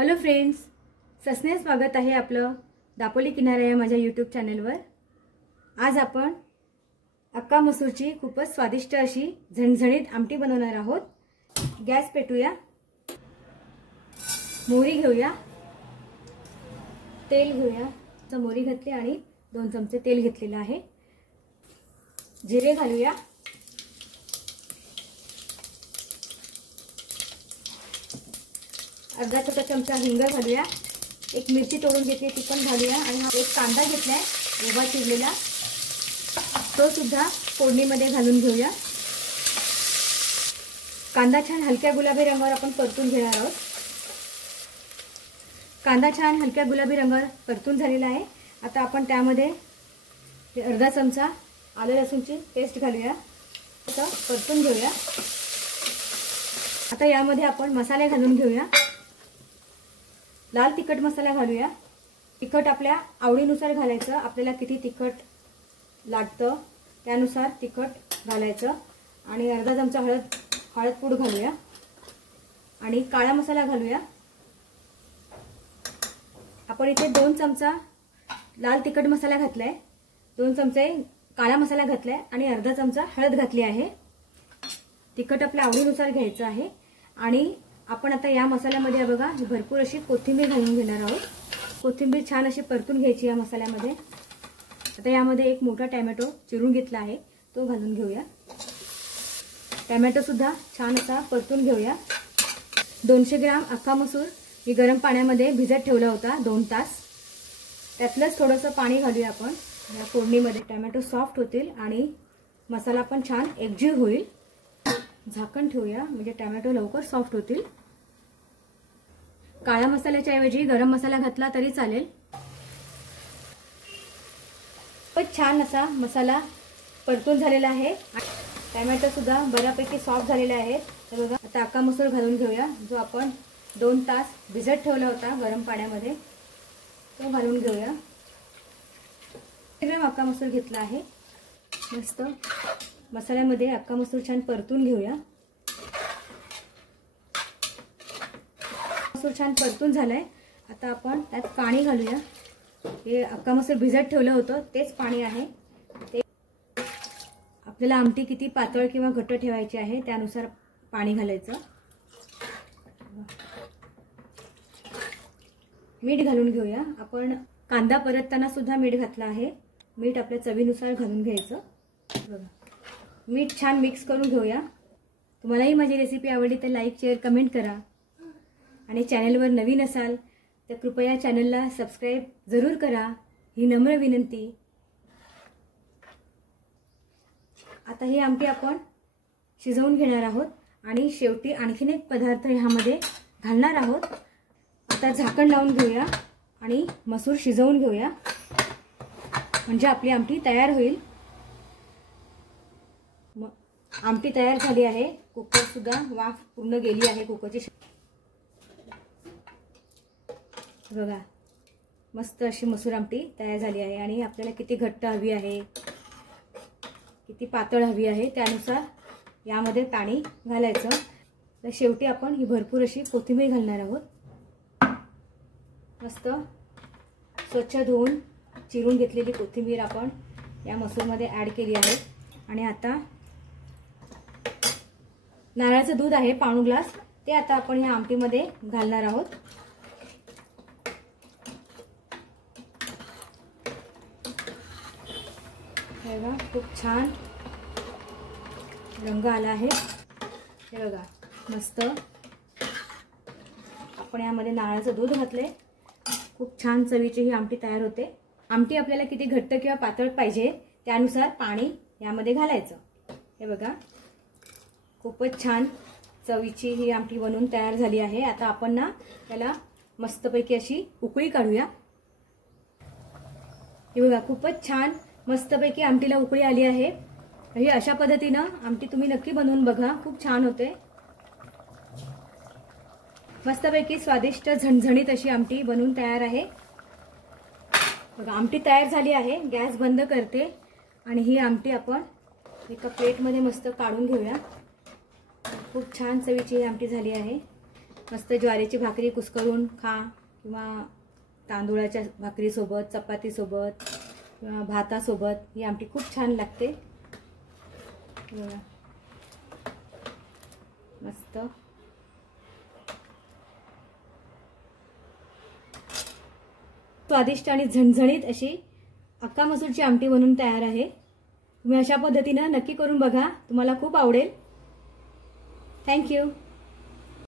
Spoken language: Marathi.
हॅलो फ्रेंड्स, सस्ने स्वागत आहे आपलं दापोली किनारा या माझ्या यूट्यूब चॅनलवर। आज आपण अक्का मसूरची खूपच स्वादिष्ट अशी झणझणीत आमटी बनवणार आहोत। गॅस पेटूया, मोहरी घेऊया, तेल घेऊया। मोहरी घातली आणि 2 चमचे तेल घेतलेलं आहे। जिरे घालूया, अर्धा छोटा चमचा हिंग घालूया, एक मिरची तोडून घेतली ती पण घालूया आणि हा एक कांदा घेतलाय उभा चिरलेला, तो सुद्धा फोडणीमध्ये घालून घेऊया। कांदा छान हलक्या गुलाबी रंगावर आपण परतून घेणार आहोत। कांदा छान हलक्या गुलाबी रंगावर परतून झालेला आहे। आता आपण त्यामध्ये अर्धा चमचा आलं लसूणची पेस्ट घालूया, आता परतून घेऊया। आता यामध्ये आपण मसाले घालून घेऊया। लाल तिखट मसाला घालूया। तिखट आपल्या आवडीनुसार घालायचं, आपल्याला किती तिखट लागतं त्यानुसार तिखट घालायचं। आणि अर्धा चमचा हळद पूड घालूया आणि काळा मसाला घालूया। आपण इथे 2 चमचा लाल तिखट मसाला घातलाय, 2 चमचे काळा मसाला घातलाय आणि अर्धा चमचा हळद घातली आहे। तिखट आपल्या आवडीनुसार घ्यायचं आहे। आणि आपण आता या मसाल्यामध्ये बघा भरपूर अशी कोथिंबीर घालून घेणार आहोत। कोथिंबीर छान अशी परतून घ्यायची या मसाल्यामध्ये। आता यामध्ये एक मोठा टोमॅटो चिरून घेतला आहे, तो घालून घेऊया। टोमॅटो सुद्धा छान असा परतून घेऊया। 200 ग्राम अख्खा मसूर मी गरम पाण्यामध्ये भिजत ठेवला होता 2 तास, त्यातलंच थोडंसं पाणी घालूया आपण या फोडणीमध्ये। टोमॅटो सॉफ्ट होतील आणि मसाला पण छान एकजीव होईल। झाकण ठेवूया म्हणजे टोमॅटो लवकर सॉफ्ट होतील। काळ्या मसाल्याच्या ऐवजी गरम मसाला घातला तरी चालेल। पण छान असा मसाला परतून झालेला आहे। टोमॅटो सुद्धा बऱ्यापैकी सॉफ्ट झालेले आहेत। तर बघा आता अख्खा मसूर घालून घेऊया, जो आपण 2 तास भिजत ठेवला होता गरम पाण्यामध्ये, तो घालून घेऊया। ग्राम अख्खा मसूर घेतला आहे। मस्त मसाल्यामध्ये अख्खा मसूर छान परतून घेऊया। मसूर छान परतून झालाय। आता आपण त्यात पाणी घालूया। हे अख्खा मसूर भिजत ठेवलं होतं तेच पाणी आहे। ते आपल्याला आमटी किती पातळ किंवा घट्ट ठेवायची आहे त्यानुसार पाणी घालायचं। मीठ घालून घेऊया। आपण कांदा परतताना सुद्धा मीठ घातलं आहे। मीठ आपल्या चवीनुसार घालून घ्यायचं। बघा मीठ छान मिक्स करून घेऊया। तुम्हालाही माझी रेसिपी आवडली तर लाईक शेअर कमेंट करा आणि चॅनलवर नवीन असाल तर कृपया चॅनलला सबस्क्राईब जरूर करा, ही नम्र विनंती। आता ही आमटी आपण शिजवून घेणार आहोत आणि शेवटी आणखीन एक पदार्थ ह्यामध्ये घालणार आहोत। आता झाकण लावून घेऊया आणि मसूर शिजवून घेऊया म्हणजे आपली आमटी तयार होईल। आमटी तयार झाली आहे। कुकर सुद्धा वाफ पूर्ण गेली आहे कुकरची। बघा मस्त अशी मसूर आमटी तयार झाली आहे। आणि आपल्याला किती घट्ट हवी आहे किती पातळ हवी आहे त्यानुसार यामध्ये पाणी घालायचं। तर शेवटी आपण ही भरपूर अशी कोथिंबीर घालणार आहोत। मस्त स्वच्छ धुवून चिरून घेतलेली कोथिंबीर आपण या मसूरमध्ये ॲड केली आहे। आणि आता नारळाचं दूध आहे पाऊण ग्लास, ते आता आपण या आमटीमध्ये घालणार आहोत। हे बघा खूप छान रंग आला आहे। हे बघा मस्त आपण यामध्ये नारळाचं दूध घातले, खूप छान चवीची ही आमटी तयार होते। आमटी आपल्याला किती घट्ट किंवा पातळ पाहिजे त्यानुसार पाणी यामध्ये घालायचं। हे बघा खूपच छान चवीची ही आमटी बनवून तयार झाली आहे। आता आपण ना त्याला मस्तपैकी अशी उकळी काढूया। हे बघा खूपच छान मस्तपैकी आमटीला उकळी आली आहे। ही अशा पद्धतीनं आमटी तुम्ही नक्की बनवून बघा, खूप छान होते। मस्तपैकी स्वादिष्ट झणझणीत अशी आमटी बनवून तयार आहे। बघा आमटी तयार झाली आहे। गॅस बंद करते आणि ही आमटी आपण एका प्लेटमध्ये मस्त काढून घेऊया। खूप छान चवीची ही आमटी झाली आहे। मस्त ज्वारीची भाकरी कुस्करून खा किंवा तांदूळाच्या भाकरीसोबत, चपातीसोबत किंवा भातासोबत ही आमटी खूप छान लागते. मस्त स्वादिष्ट आणि झणझणीत अशी अक्का मसूरची आमटी बनून तयार आहे. तुम्ही अशा पद्धतीने नक्की करून बघा, तुम्हाला खूप आवडेल. थँक्यू.